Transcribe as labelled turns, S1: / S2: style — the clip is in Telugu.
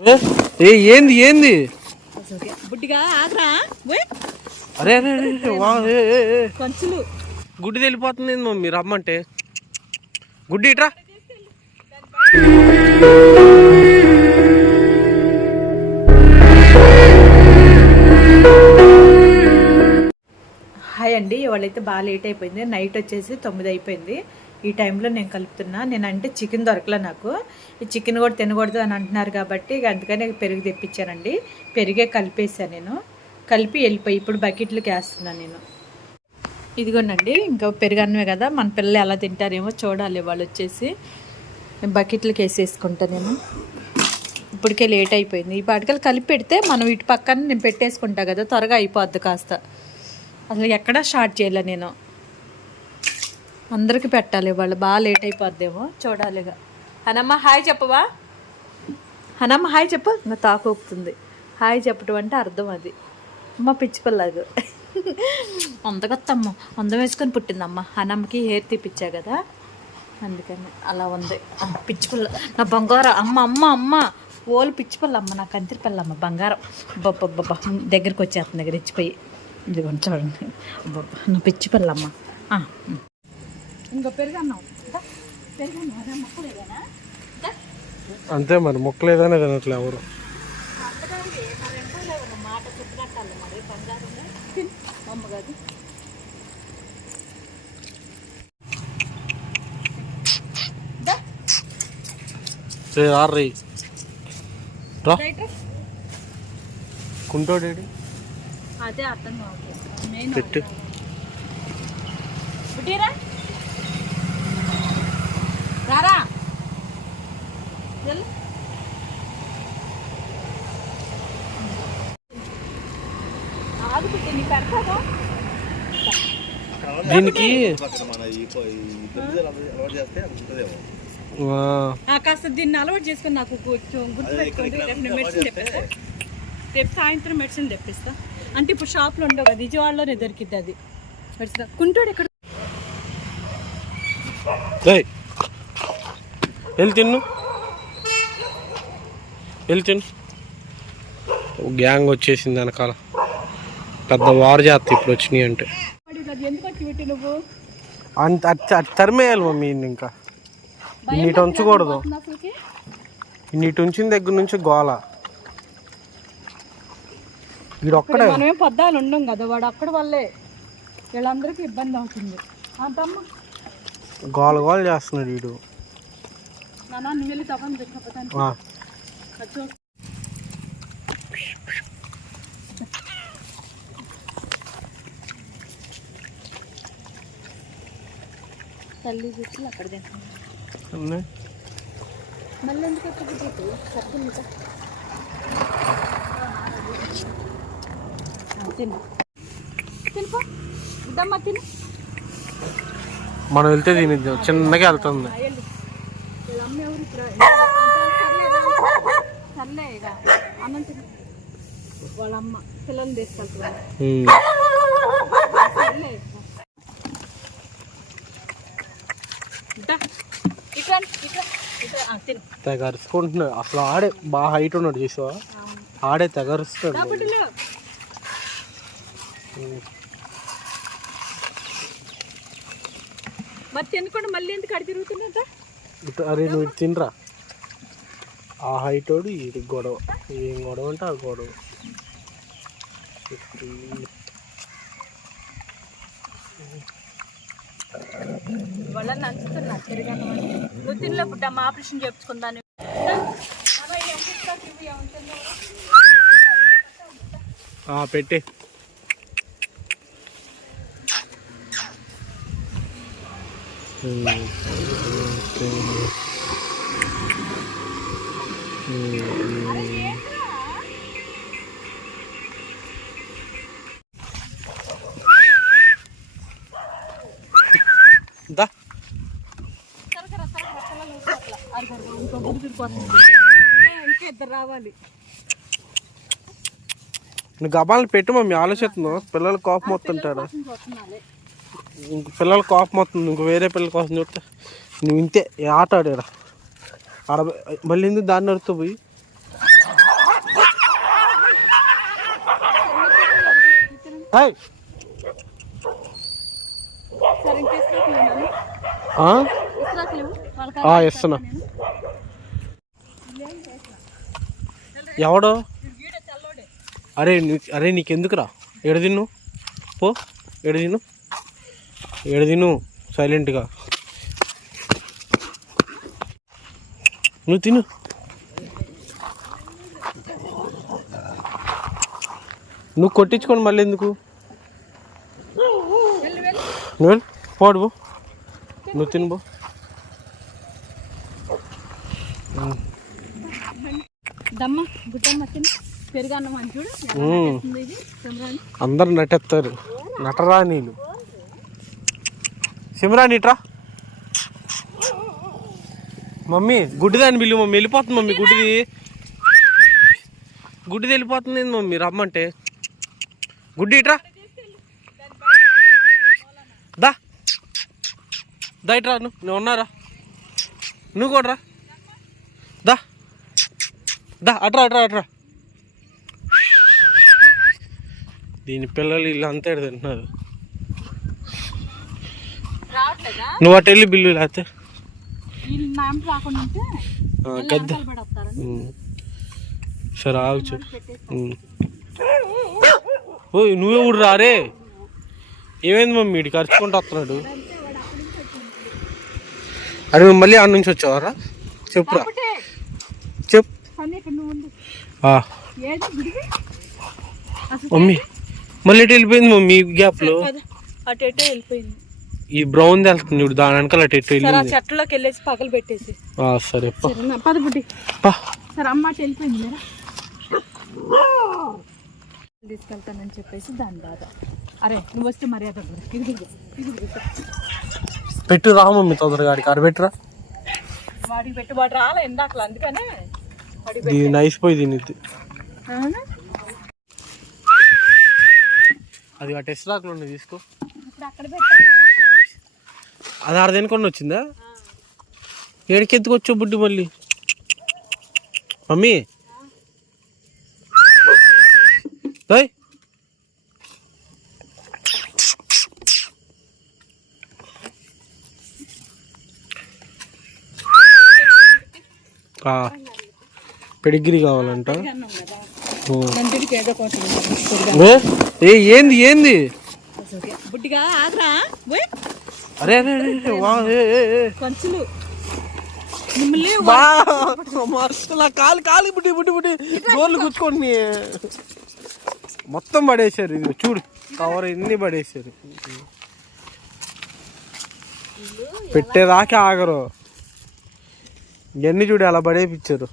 S1: ఏ, ఏంది ఏంది?
S2: బుడ్డిగా ఆగరా? ఓయ్
S1: అరే అరే అరే, అరే, వా, ఏ, ఏ, ఏ.
S2: కొంచులు.
S1: గుడ్డి తెలిపోతుంది ఏంది మమ్మీ? రమ్మంటే. గుడ్డి ఇట్రా.
S2: హాయ్ అండి ఇవాళైతే బాగా లేట్ అయిపోయింది. నైట్ వచ్చేసి తొమ్మిది అయిపోయింది. ఈ టైంలో నేను కలుపుతున్నా. నేను అంటే చికెన్ దొరకలే నాకు. ఈ చికెన్ కూడా తినకూడదు అని అంటున్నారు కాబట్టి అందుకనే అందుకని పెరుగు తెప్పించానండి. పెరిగే కలిపేసాను నేను. కలిపి వెళ్ళిపోయి ఇప్పుడు బకెట్లకి వేస్తున్నాను నేను. ఇదిగోనండి ఇంకా పెరుగన్నమే కదా. మన పిల్లలు ఎలా తింటారేమో చూడాలి. వాళ్ళు వచ్చేసి నేను బకెట్లకి వేసేసుకుంటా నేను. ఇప్పటికే లేట్ అయిపోయింది. ఈ పాటికలు కలిపి పెడితే మనం ఇటు పక్కన నేను పెట్టేసుకుంటా కదా త్వరగా అయిపోద్ది కాస్త. అసలు ఎక్కడా స్టార్ట్ చేయలే నేను. అందరికి పెట్టాలి. వాళ్ళు బాగా లేట్ అయిపోద్దేమో చూడాలిగా. హనమ్మ హాయ్ చెప్పవా? హనమ్మ హాయ్ చెప్పు. నా తాకు ఊపుతుంది. హాయ్ చెప్పడం అంటే అర్థం అది. అమ్మ పిచ్చి పిల్లదు అందగత్తమ్మ అందం వేసుకొని పుట్టిందమ్మ. హనమ్మకి హెయిర్ తీపిచ్చా కదా? అందుకని అలా ఉంది. ఆ, పిచ్చి పిల్ల నా బంగారం. అమ్మ అమ్మ అమ్మ. ఓలు పిచ్చి పిల్ల అమ్మ నా కంతిరి పిల్లమ్మ బంగారం. బొబ్బబ్బబ్బ దగ్గరికి వచ్చేస్తుంది దగ్గర ఇచ్చిపోయి ఇదిగోండి చూడండి. అబ్బబ్బ నా పిచ్చి పిల్లమ్మ ఆ, ఉమ్. ఇంకో పెరుగన్నాం పెరుగన్నాం మొక్కలేదేనా
S1: అంతే మరి మొక్కలు ఏదైనా తినట్లే ఎవరు.
S2: కాదు
S1: ఆర్రీ. రా. కుంటోడేడి.
S2: అదే అర్థం కావట్లేదు. నేను
S1: పెట్టు.
S2: బుడ్డీరా రారా వెళ్ళు. ఆగు బుడ్డి నీ పెడతావా
S1: దీనికి
S2: కాస్త దీన్ని అలవాటు చేసుకుని నాకు కొంచెం గుర్తు పెట్టుకోండి రేపు మెడిసిన్ తెప్పిస్తా. రేపు సాయంత్రం మెడిసిన్ తెప్పిస్తా. అంటే ఇప్పుడు షాప్లో ఉండవు కదా విజయవాడలోనే దొరికిద్ది అది. మెడిసిన్ కుంటోడు ఎక్కడ?
S1: ఏయ్ వెళ్ళి తిన్ను. ఓ గ్యాంగ్ వచ్చేసింది వెనకాల. పెద్ద వారు చేస్తా ఇప్పుడు వచ్చినాయి అంటే.
S2: వాడు అది ఎందుకు వచ్చి పెట్టి నువ్వు
S1: అంత తరిమేయాలి మమ్మీ ఇంకా. ఇన్నిటి ఉంచకూడదు. ఇన్నిటి ఉంచిన దగ్గర నుంచి గోల. వీడు ఒక్కడే.
S2: మనమే పొద్దాలు ఉండం కదా వాడు అక్కడ వల్లే వీళ్ళందరికీ ఇబ్బంది అవుతుంది. అంతమ్మ.
S1: గోల గోల చేస్తున్నాడు వీడు
S2: నాన్న నువ్వు వెళ్ళి తప్పని తెచ్చిపోతాను
S1: ఆ,
S2: తల్లి చూసి అక్కడ తింటాను
S1: ఉన్నాయి.
S2: మళ్ళీ ఎందుకు ఎక్కడ పెట్టు సర్దులు తిను. తినుకో. ఇద్దమ్మ తిను.
S1: మనం వెళ్తే తినిద్దాం. చిన్నగా వెళ్తుంది.
S2: అమ్మ ఎవరు ఇప్పుడు సర్లే రా. సర్లే ఇక. అన్నం తిను వాళ్ళ అమ్మ పిల్లల్ని తీసుకెళ్తున్నారు
S1: ఉమ్.
S2: సర్లే ఇట్లా ఇట్లా ఇట్లా ఇట్లా ఆ, తిను.
S1: తెగ అరుచుకుంటున్నాడు అసలు ఆడే బాగా హైట్ ఉన్నాడు చూసావా? ఆడే తెగ అరుస్తాడు
S2: కాబట్టిలో మరి తినకుండా మళ్ళీ ఎందుకు అడి తిరుగుతున్నట్ట
S1: ఇటు అరే నువ్వు తినరా? ఆ హైట్ వాడు ఇది గొడవ. ఏం గొడవ అంటే ఆ గొడవ.
S2: నువ్వు తినలే బుడ్డ మా ఆపరేషన్ చేయించుకుందాను.
S1: పెట్టి. దా. నువ్వు గబాలను పెట్టి మమ్మీ ఆలోచిస్తున్నావు పిల్లలు కోపం వస్తుంటారు. ఇంక పిల్లల కోపం వస్తుంది ఇంక వేరే పిల్లల కోసం చూస్తే. నువ్వు ఇంతే ఆట ఆడాడు ఆడ మళ్ళీ ఎందుకు దాన్ని నడుతూ పోయి? ఇస్తున్నా. ఎవడో? అరే అరే నీకెందుకురా? ఎడదిన్ను పో ఎడదిన్ను ఎడదిను సైలెంట్గా. నువ్వు తిను. నువ్వు కొట్టించుకోండి మళ్ళీ ఎందుకు? నువ్వు. పోడు పో. నువ్వు తిను పో.
S3: దమ్మ గుడ్డమ్మ తిని. పెరుగన్నం అని చూడు ఎలా
S1: మ్మ్.
S3: చేస్తుంది ఇది సిమ్రాన్.
S1: అందరు నటెత్తారు నటరాణీలు సిమరాని మమ్మీ గుడ్డిదాన్ని బిల్లు మమ్మీ. వెళ్ళిపోతుంది మమ్మీ గుడ్డిది. గుడ్డిది వెళ్ళిపోతుంది మమ్మీ? రమ్మంటే. గుడ్డి ఇట్రా. దా. దా ఇట్రా నువ్వు. నువ్వు ఉన్నారా నువ్వు కూడా దా. దా అట్రా అట్రా అట్రా. దీని పిల్లలు ఇలా అంతా తింటున్నారు? నువ్వు అటు వెళ్ళి బిల్లు లేకపోతే.
S3: వీళ్ళు రాకుండా ఉంటే
S1: గద్ద. సరే ఆగు. ఓయ్ నువ్వే ఊరు రారే ఏమైంది మమ్మీ ఇటు ఖర్చుకుంటూ వస్తున్నాడు? అరే నువ్వు మళ్ళీ ఆడ నుంచి వచ్చావారా? చెప్పురా.
S3: అసలు
S1: మమ్మీ మళ్ళీ వెళ్ళిపోయింది మమ్మీ గ్యాప్లో.
S2: అటు వెళ్ళిపోయింది.
S1: ఈ బ్రౌన్ వెళ్తుంది ఇప్పుడు దాని వెనకాల
S2: ఆ
S1: వెళ్ళింది.
S2: చెట్లలోకి వెళ్ళేసి పగలు పెట్టేసి.
S1: సరే
S3: పద బుడ్డి సరే అమ్మ వెళ్ళిపోయింది తీసుకెళ్తానని చెప్పేసి దాని బాధ. అరే నువ్వు వస్తే మర్యాద.
S1: పెట్టు రా మమ్మీ తొందరగా ఆడికి. ఆడబెట్టురా
S2: వాడికి పెట్టి వాడు రాలే ఇందాకలు అందుకనే
S1: దీని నైస్ పోయి దీని
S3: అవునా?
S1: అది ఆ టెస్ట్ ఉన్నాయి తీసుకో.
S3: ఇప్పుడు అక్కడ పెట్టా
S1: అది ఆడ తినకుండా వచ్చిందా? ఏడికి ఎందుకు వచ్చావు బుడ్డి మళ్ళీ? మమ్మీ. పెడిగిరి కావాలంట. ఏ? ఏంది ఏంది?
S3: బుడ్డిగా ఆగరా.
S1: అరే అరే నా కాలు కాలు బుడ్డి బుడ్డి బుడ్డి గోర్లు గుచ్చుకోండి మొత్తం పడేశారు ఇది చూడు. కవర్ ఎన్ని పడేశారు. పెట్టేదాకా ఆగరు. ఇవన్నీ చూడు అలా పడేపిచ్చారు.